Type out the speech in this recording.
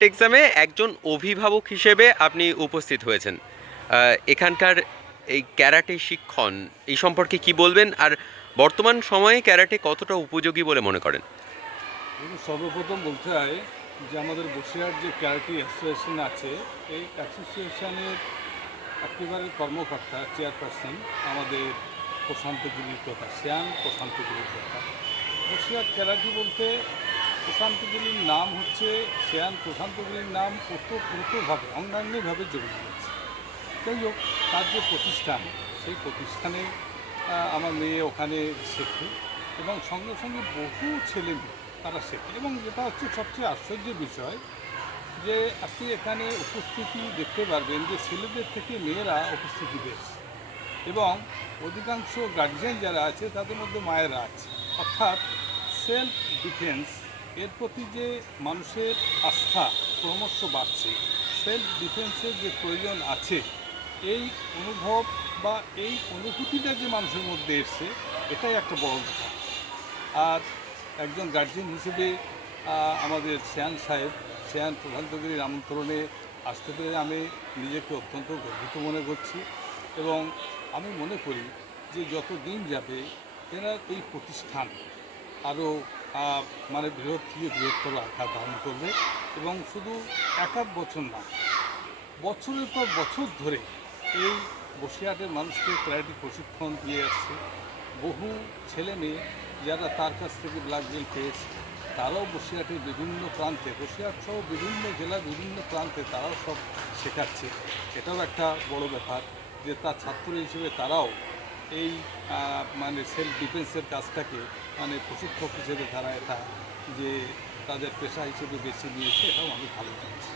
এক্সামে একজন অভিভাবক হিসেবে আপনি উপস্থিত হয়েছেন। এখানকার এই ক্যারাটে শিক্ষণ, এই সম্পর্কে কি বলবেন? আর বর্তমান সময়ে ক্যারাটে কতটা উপযোগী বলে মনে করেন? সর্বপ্রথম বলতে হয় যে আমাদের বসিরহাট যে ক্যারাটি অ্যাসোসিয়েশন আছে, এই অ্যাসোসিয়েশনের একেবারে কর্মকর্তা, চেয়ারপারসন আমাদের প্রশান্ত গিরির কথা শ্যাম প্রশান্ত গিরির কথা বসিরহাট ক্যারাটি বলতে প্রশান্ত গিরির নাম হচ্ছে শ্যাম প্রশান্ত গিরির নাম ওতপ্রোতভাবে অঙ্গাঙ্গিভাবে জড়িয়ে গেছে যাই হোক, তার যে প্রতিষ্ঠান, সেই প্রতিষ্ঠানে আমার মেয়ে ওখানে শেখে এবং সঙ্গে সঙ্গে বহু ছেলে মেয়ে তারা শেখে। এবং যেটা হচ্ছে সবচেয়ে আশ্চর্যের বিষয় যে আপনি এখানে উপস্থিতি দেখতে পারবেন যে ছেলেদের থেকে মেয়েরা উপস্থিতি বেশি। এবং অধিকাংশ গার্জিয়ান যারা আছে তাদের মধ্যে মায়েরা আছে। অর্থাৎ সেলফ ডিফেন্স এর প্রতি যে মানুষের আস্থা ক্রমশ বাড়ছে সেলফ ডিফেন্সের যে প্রয়োজন আছে, এই অনুভব বা এই অনুভূতিটা যে মানুষের মধ্যে এসছে, এটাই একটা বড় কথা। আর একজন গার্জিয়ান হিসেবে আমাদের শ্যান সাহেব, শ্যান প্রধানমন্ত্রীর আমন্ত্রণে আসতে পেরে আমি নিজেকে অত্যন্ত গর্বিত মনে করছি এবং আমি মনে করি যে যত দিন যাবে এনার এই প্রতিষ্ঠান আরও মানে বৃহৎ থেকে বৃহত্তর আকার ধারণ করবে এবং শুধু এক এক বছর না, বছরের পর বছর ধরে এই বসিরহাটের মানুষকে ক্যারাটি প্রশিক্ষণ দিয়ে আসছে। বহু ছেলে মেয়ে যারা তার কাছ থেকে ব্ল্যাক বেল্ট পেয়েছে, তারাও বসিরহাটের বিভিন্ন প্রান্তে, বসিরহাট সহ বিভিন্ন জেলার বিভিন্ন প্রান্তে তারাও সব শেখাচ্ছে। এটাও একটা বড় ব্যাপার যে তার ছাত্র হিসেবে তারাও এই মানে সেলফ ডিফেন্সের কাজটাকে মানে প্রশিক্ষক হিসেবে তারা এটা যে তাদের পেশা হিসেবে বেছে নিয়েছে, এটাও আমি ভালো লাগছে